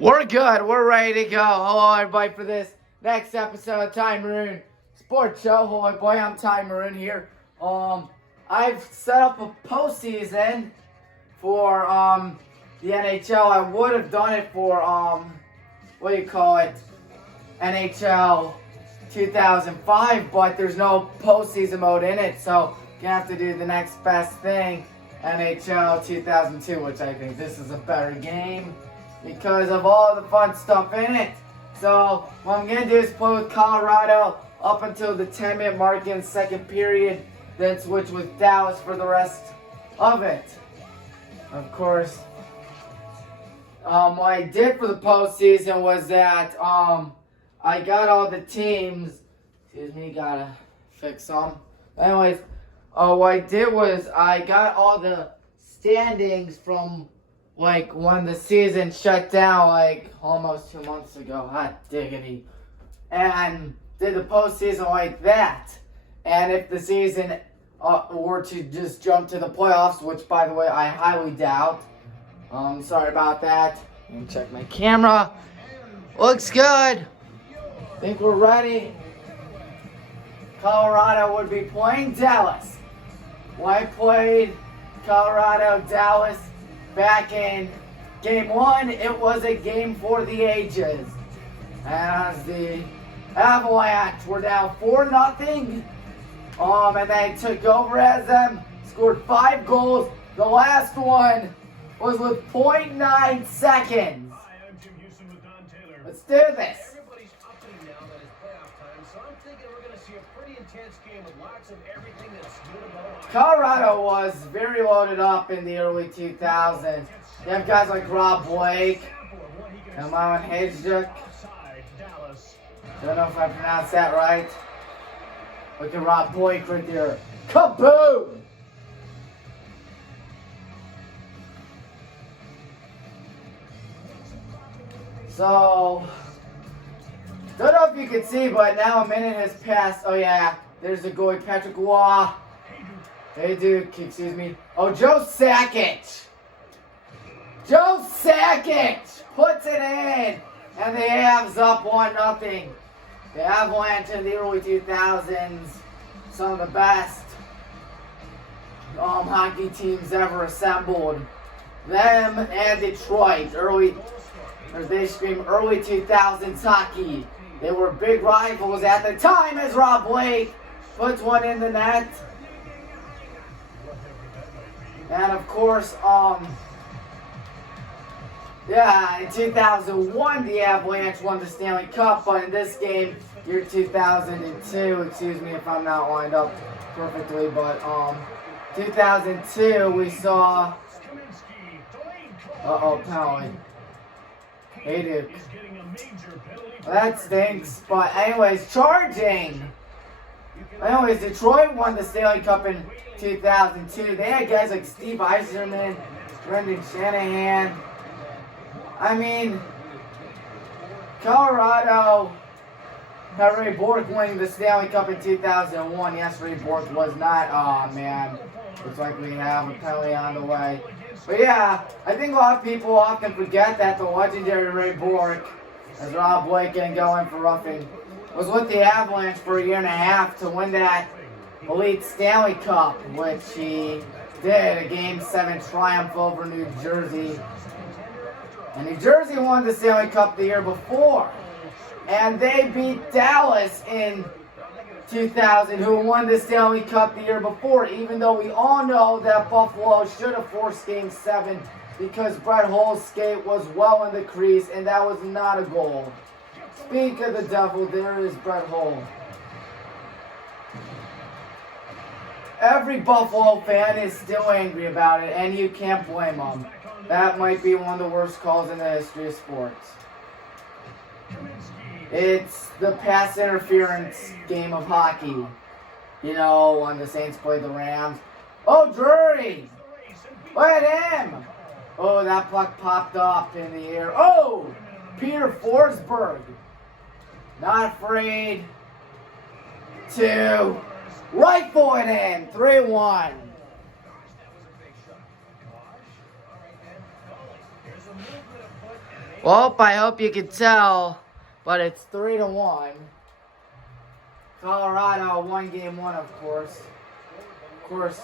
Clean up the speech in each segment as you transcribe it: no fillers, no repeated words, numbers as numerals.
We're good. We're ready to go. Hello, everybody, for this next episode of Ty Maroon Sports Show. Hello, boy. I'm Ty Maroon here. I've set up a postseason for the NHL. I would have done it for NHL 2005, but there's no postseason mode in it, so you have to do the next best thing, NHL 2002, which I think this is a better game because of all the fun stuff in it. So what I'm going to do is play with Colorado up until the 10-minute mark in the second period, then switch with Dallas for the rest of it. Of course, what I did for the postseason was that I got all the teams. Excuse me, gotta fix some. Anyways, what I did was I got all the standings from when the season shut down almost 2 months ago. Hot diggity. And did the postseason like that. And if the season were to just jump to the playoffs, which by the way I highly doubt. Sorry about that. Let me check my camera. Looks good. Think we're ready. Colorado would be playing Dallas. When I played Colorado Dallas back in game 1, it was a game for the ages. As the Avalanche were down 4-0. And they took over as them, scored 5 goals. The last one was with 0.9 seconds. Let's do this. Everybody's upping now that it's playoff time, so I'm thinking we're going to see a pretty intense game with lots of everything that's good about Colorado was very loaded up in the early 2000s. You have guys like Rob Blake and Maroon. Don't know if I pronounced that right. Look at Rob Blake right there. Kaboom! So, don't know if you can see, but now a minute has passed. Oh yeah, there's the goalie, Patrick Waugh. Hey Duke, excuse me. Oh, Joe Sakic. Joe Sakic puts it in. And the Avs up 1-0. The Avalanche in the early 2000s, some of the best hockey teams ever assembled. Them and Detroit, they scream early 2000s hockey. They were big rivals at the time as Rob Blake puts one in the net. And of course, in 2001, the Avalanche won the Stanley Cup, but in this game, year 2002, excuse me if I'm not lined up perfectly, but 2002, we saw, penalty. Hey, Duke. Well, that stinks, but anyways, charging. Anyways, Detroit won the Stanley Cup in 2002. They had guys like Steve Yzerman, Brendan Shanahan. I mean, Colorado had Ray Bork winning the Stanley Cup in 2001. Yes, Ray Bork was not. Oh, man. Looks like we have a penalty on the way. But yeah, I think a lot of people often forget that the legendary Ray Bork, as Rob Blake can go in for roughing, was with the Avalanche for a year and a half to win that elite Stanley Cup, which he did, a Game 7 triumph over New Jersey. And New Jersey won the Stanley Cup the year before. And they beat Dallas in 2000, who won the Stanley Cup the year before, even though we all know that Buffalo should have forced Game 7 because Brett Hull's skate was well in the crease, and that was not a goal. Speak of the devil, there is Brett Hull. Every Buffalo fan is still angry about it, and you can't blame them. That might be one of the worst calls in the history of sports. It's the pass interference game of hockey. You know, when the Saints played the Rams. Oh, Drury! Look at him! Oh, that puck popped up in the air. Oh! Peter Forsberg. Not afraid to rifle it in. 3-1. There's a movement of foot and Well, I hope you can tell, but it's 3-1. Colorado won game one, of course. Of course,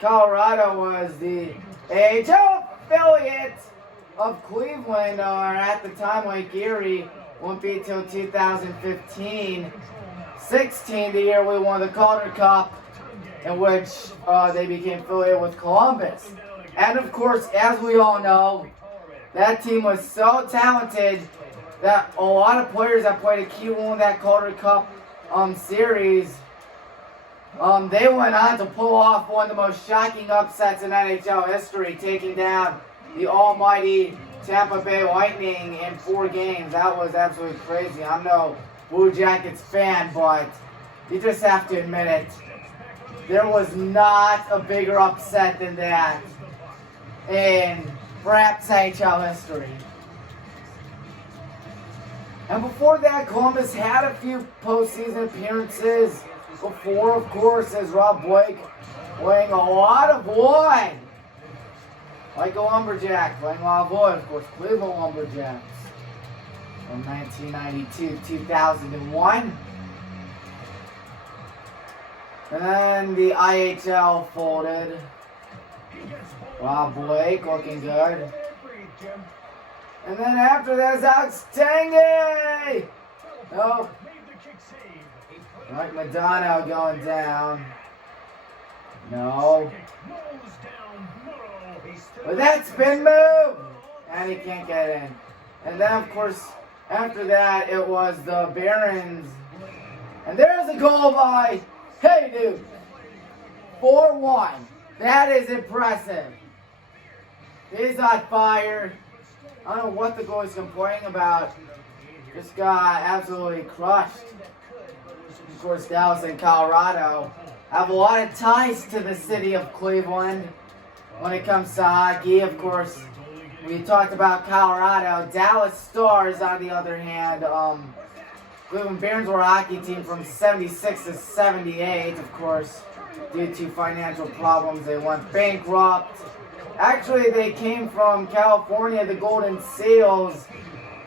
Colorado was the AHL affiliate of Cleveland, or at the time, Lake Erie. Won't be till 2015. 16, the year we won the Calder Cup, in which they became affiliated with Columbus. And of course, as we all know, that team was so talented that a lot of players that played a key role in that Calder Cup series, they went on to pull off one of the most shocking upsets in NHL history, taking down the almighty Tampa Bay Lightning in 4 games. That was absolutely crazy. I'm no Blue Jackets fan, but you just have to admit it. There was not a bigger upset than that in perhaps NHL history. And before that, Columbus had a few postseason appearances before, of course, as Rob Blake weighing a lot of wood. Like a lumberjack, playing a lot of wood, of course, Cleveland Lumberjacks. From 1992-2001. And then the IHL folded. Rob Blake looking good. And then after that, Alex Tanguay! Nope. Mike Madonna going down. No. But that spin move! And he can't get in. And then, of course, after that, it was the Barons. And there's a goal by Duke. 4-1. That is impressive. He's on fire. I don't know what the goalie's complaining about. Just got absolutely crushed. Of course, Dallas and Colorado have a lot of ties to the city of Cleveland when it comes to hockey. Of course, we talked about Colorado. Dallas Stars, on the other hand, Cleveland Barons were a hockey team from 76 to 78. Of course, due to financial problems, they went bankrupt. Actually, they came from California, the Golden Seals,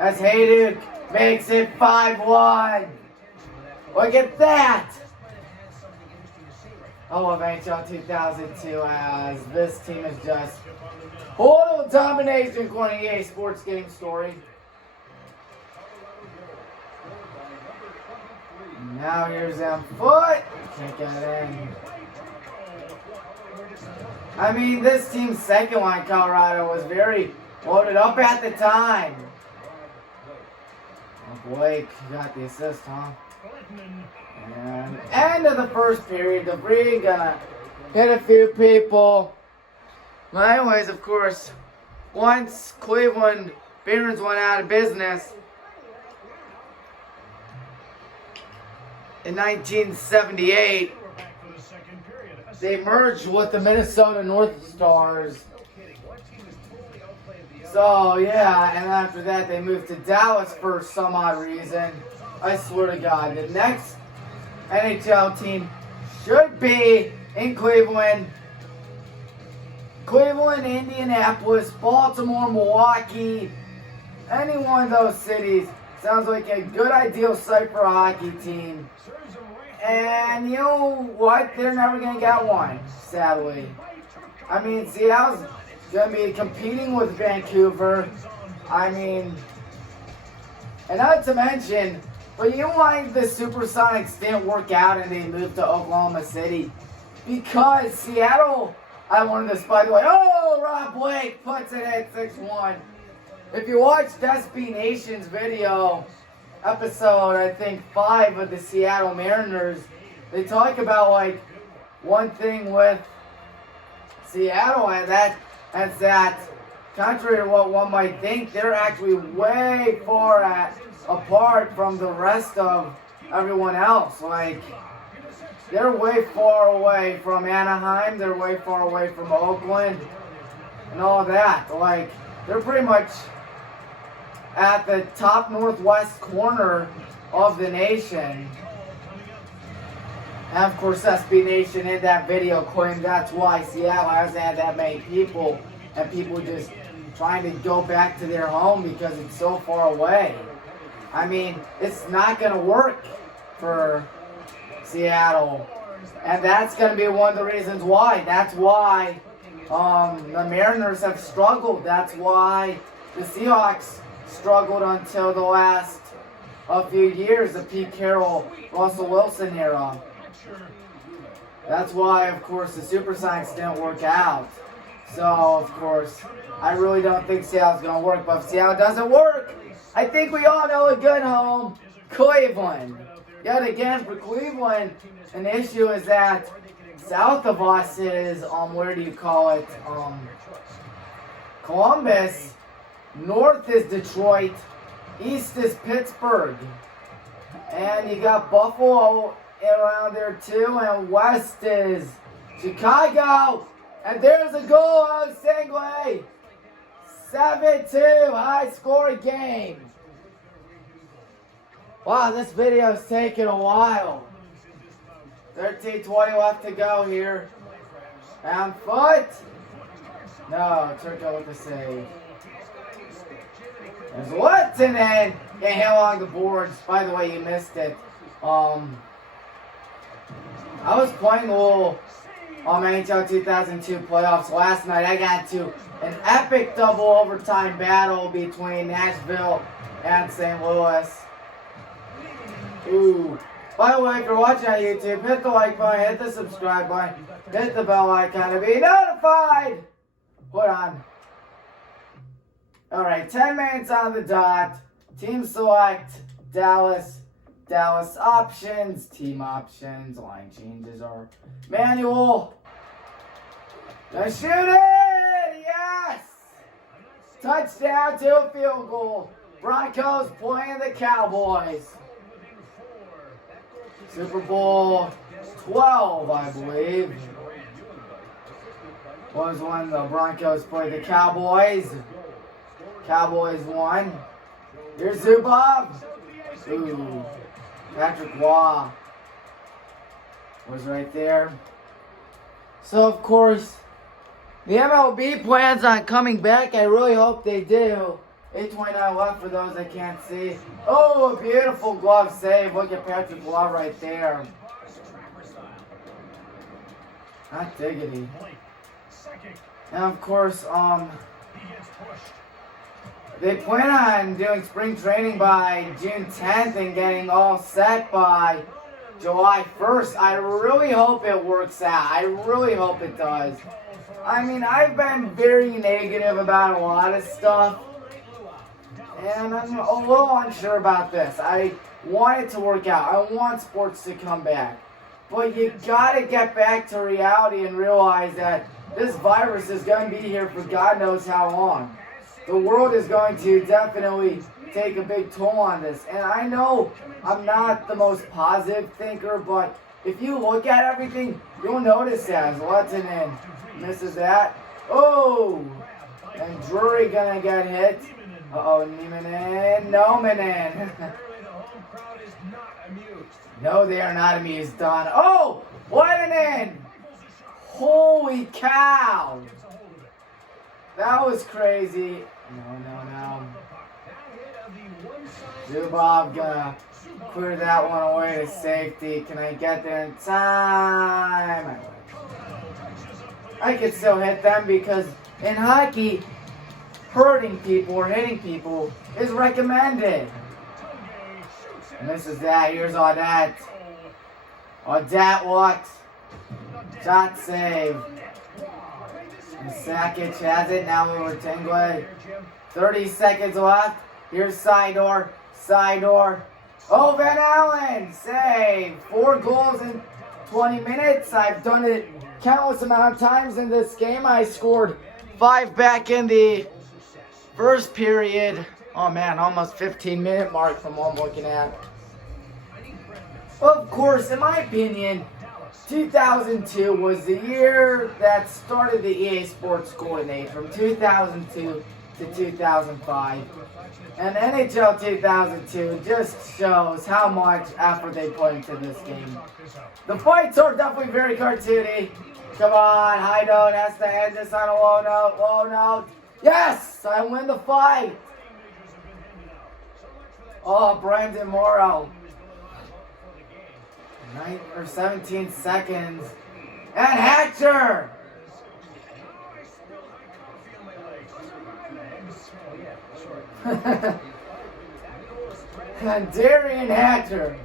as Duke makes it 5-1. Look at that! I love NHL 2002 as this team is just total domination according to EA Sports Game Story. Now here's them foot. Can't get in. I mean, this team's second line, Colorado, was very loaded up at the time. Oh, Blake got the assist, huh? And end of the first period, Debris gonna hit a few people. But anyways, of course, once Cleveland Barons went out of business in 1978, they merged with the Minnesota North Stars. So, yeah, and after that, they moved to Dallas for some odd reason. I swear to God, the next NHL team should be in Cleveland. Cleveland, Indianapolis, Baltimore, Milwaukee, any one of those cities sounds like a good ideal site for a hockey team. And you know what? They're never going to get one, sadly. I mean, Seattle's going to be competing with Vancouver. I mean, and not to mention, but you know why the Supersonics didn't work out and they moved to Oklahoma City? Because Seattle, I wanted this, by the way. Oh, Rob Blake puts it at 6-1. If you watched SB Nation's video, episode, I think, 5 of the Seattle Mariners, they talk about, like, one thing with Seattle, and that's that, contrary to what one might think, they're actually way far apart from the rest of everyone else. Like, they're way far away from Anaheim, they're way far away from Oakland, and all that. Like, they're pretty much at the top northwest corner of the nation. And of course, SB Nation in that video claimed that's why Seattle hasn't had that many people, and people just trying to go back to their home because it's so far away. I mean, it's not going to work for Seattle. And that's going to be one of the reasons why. That's why the Mariners have struggled. That's why the Seahawks struggled until the last few years, the Pete Carroll, Russell Wilson era. That's why, of course, the Supersonics didn't work out. So, of course, I really don't think Seattle's going to work. But if Seattle doesn't work, I think we all know a good home, Cleveland. Yet again, for Cleveland, an issue is that south of us is, where do you call it, Columbus. North is Detroit. East is Pittsburgh. And you got Buffalo around there too. And west is Chicago. And there's a goal of Stingley. 7-2, high scoring game. Wow, this video is taking a while. 13:20 left to go here. On foot. No, Turco with the save. There's Watson and get hit along the boards. By the way, you missed it. I was playing a little NHL 2002 playoffs last night. I got to an epic double overtime battle between Nashville and St. Louis. Ooh. By the way, if you're watching on YouTube, hit the like button, hit the subscribe button, hit the bell icon to be notified. Hold on. Alright, 10 minutes on the dot. Team select, Dallas. Dallas options, team options, line changes are manual. Gonna shoot it! Yes! Touchdown to a field goal. Broncos playing the Cowboys. Super Bowl 12, I believe, was when the Broncos played the Cowboys. Cowboys won. Here's Zubov. Ooh. Patrick Waugh was right there. So, of course, the MLB plans on coming back. I really hope they do. 8:29 left for those that can't see. Oh, a beautiful glove save. Look at Patrick Waugh right there. Hot diggity. And, of course, they plan on doing spring training by June 10th and getting all set by July 1st. I really hope it works out. I really hope it does. I mean, I've been very negative about a lot of stuff, and I'm a little unsure about this. I want it to work out. I want sports to come back. But you gotta get back to reality and realize that this virus is going to be here for God knows how long. The world is going to definitely take a big toll on this. And I know I'm not the most positive thinker, but if you look at everything, you'll notice that. Zlatan misses that. Oh! And Drury gonna get hit. Uh-oh, Niemanen. Nomanen. No, they are not amused, Don. Oh! What an end! Holy cow! That was crazy. No. Zubov gonna clear that one away to safety. Can I get there in time? I can still hit them because in hockey, hurting people or hitting people is recommended. Misses that. Here's Audette. Audette walks. Shot save. And Sakic has it. Now over Tingley. 30 seconds left. Here's Sidor. Oh, Van Allen. Save. 4 goals in 20 minutes. I've done it countless amount of times in this game. I scored 5 back in the first period. Oh, man. Almost 15-minute mark from what I'm looking at. Of course, in my opinion, 2002 was the year that started the EA Sports Golden Age, from 2002 to 2005. And NHL 2002 just shows how much effort they put into this game. The fights are definitely very cartoony. Come on, high note has to end this on a low note. Yes, I win the fight. Oh, Brandon Morrow. 17 seconds. And Hatcher. And Darian Hatcher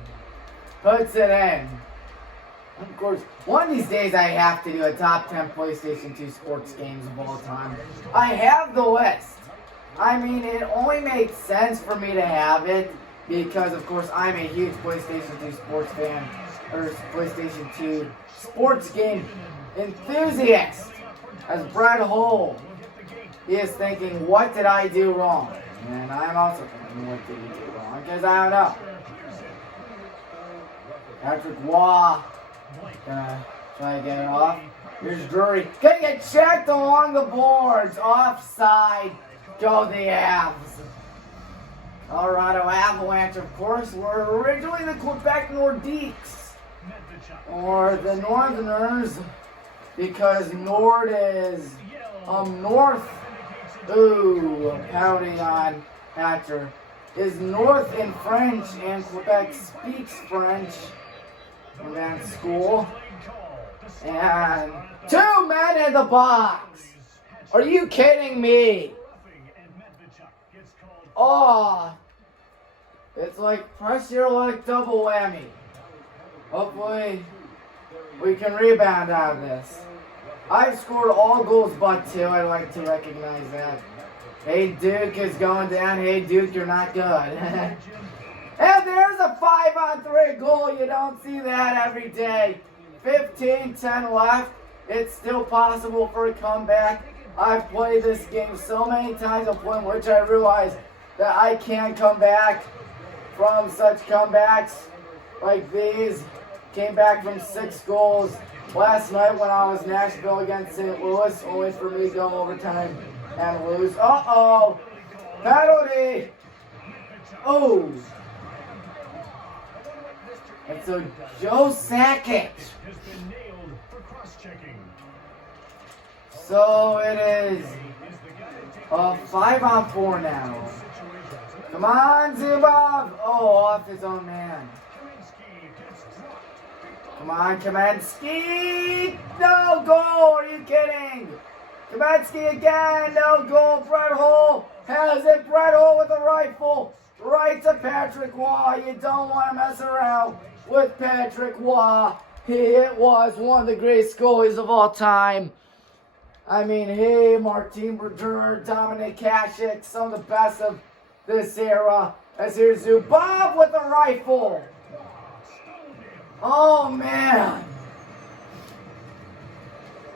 puts it in. Of course, one of these days I have to do a top 10 PlayStation 2 sports games of all time. I have the list. I mean, it only makes sense for me to have it because, of course, I'm a huge PlayStation 2 sports fan, or PlayStation 2 sports game enthusiast. As Brad Hull, he is thinking, what did I do wrong? And I'm also thinking, what did he do wrong? Because I don't know. Patrick Waugh gonna try to get it off. Here's Drury. Gonna get checked along the boards. Offside. Go the Avs. Colorado Avalanche, of course, were originally the Quebec Nordiques. Or the Northerners. Because Nord is north. Ooh, pounding on Hatcher. Is north in French, and Quebec speaks French in that school. And 2 men in the box. Are you kidding me? Oh, it's like pressure like double whammy. Hopefully we can rebound out of this. I've scored all goals but 2. I'd like to recognize that. Hey, Duke is going down. Hey, Duke, you're not good. And there's a 5-on-3 goal. You don't see that every day. 15-10 left. It's still possible for a comeback. I've played this game so many times, a point which I realize that I can come back from such comebacks like these. Came back from 6 goals last night when I was Nashville against St. Louis, only for me to go overtime and lose. Uh-oh! Penalty! Oh! And so Joe Sakic. So it is a 5-on-4 now. Come on, Zubov! Oh, off his own man. Come on, Kamenski! No goal! Are you kidding? Kamenski again! No goal! Brett Hull has it. Brett Hull with a rifle. Right to Patrick Waugh. You don't want to mess around with Patrick Waugh. It was one of the greatest goalies of all time. I mean, hey, Martin Brodeur, Dominic Hasek, some of the best of this era. As here's Zubov with a rifle. Oh, man.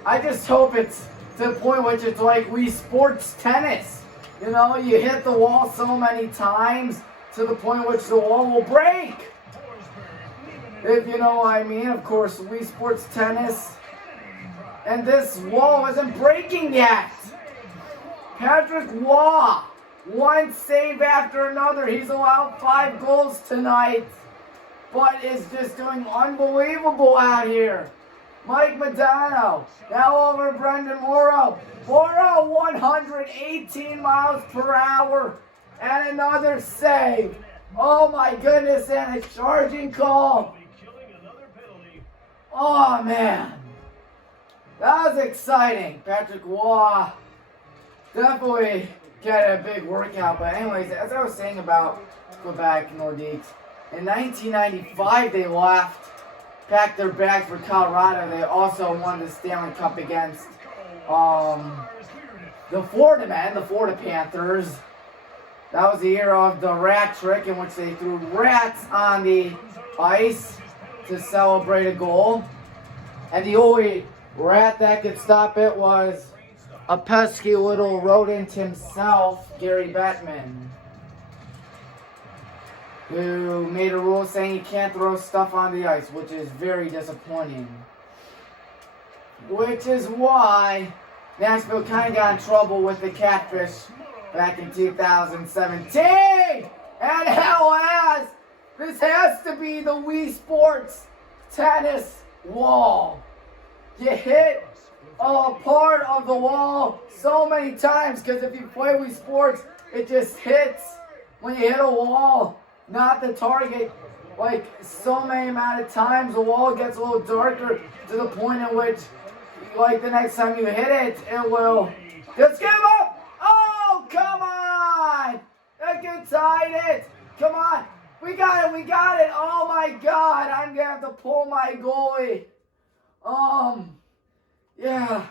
I just hope it's to the point which it's like Wii Sports tennis. You know, you hit the wall so many times to the point which the wall will break. If you know what I mean. Of course, Wii Sports tennis. And this wall isn't breaking yet. Patrick Waugh. One save after another. He's allowed 5 goals tonight. But is just doing unbelievable out here. Mike Modano. Now over Brendan Morrow. Morrow 118 miles per hour. And another save. Oh my goodness. And a charging call. Oh man. That was exciting. Patrick Waugh definitely get a big workout. But anyways, as I was saying about Quebec Nordiques, in 1995 they left, packed their bags for Colorado. They also won the Stanley Cup against the Florida men, the Florida Panthers. That was the year of the rat trick in which they threw rats on the ice to celebrate a goal. And the only rat that could stop it was a pesky little rodent himself, Gary Bettman, who made a rule saying you can't throw stuff on the ice, which is very disappointing. Which is why Nashville kind of got in trouble with the Catfish back in 2017. And hell has, this has to be the Wii Sports tennis wall. You hit part of the wall so many times, because if you play Wii Sports, it just hits when you hit a wall, not the target. Like, so many amount of times, the wall gets a little darker to the point in which, like, the next time you hit it, it will just give up. Oh, come on. That kid tied it. Come on. We got it. We got it. Oh, my God. I'm going to have to pull my goalie. Yeah.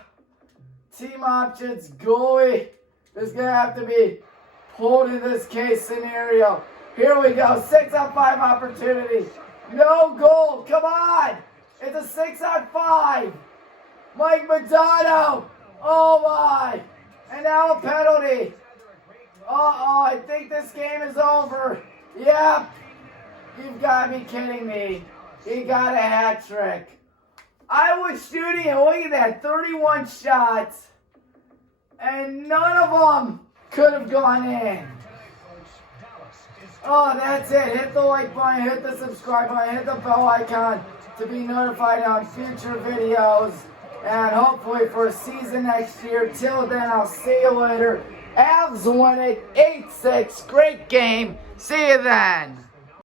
Team options goalie is going to have to be pulled in this case scenario. Here we go. 6-on-5 opportunity. No goal. Come on. It's a 6-on-5. Mike Madonna. Oh, my. And now a penalty. Uh-oh. I think this game is over. Yep. You've got to be kidding me. He got a hat trick. I was shooting, and look at that. 31 shots. And none of them could have gone in. Oh, that's it. Hit the like button, hit the subscribe button, hit the bell icon to be notified on future videos. And hopefully for a season next year. Till then, I'll see you later. Avs won it 8-6. Great game. See you then.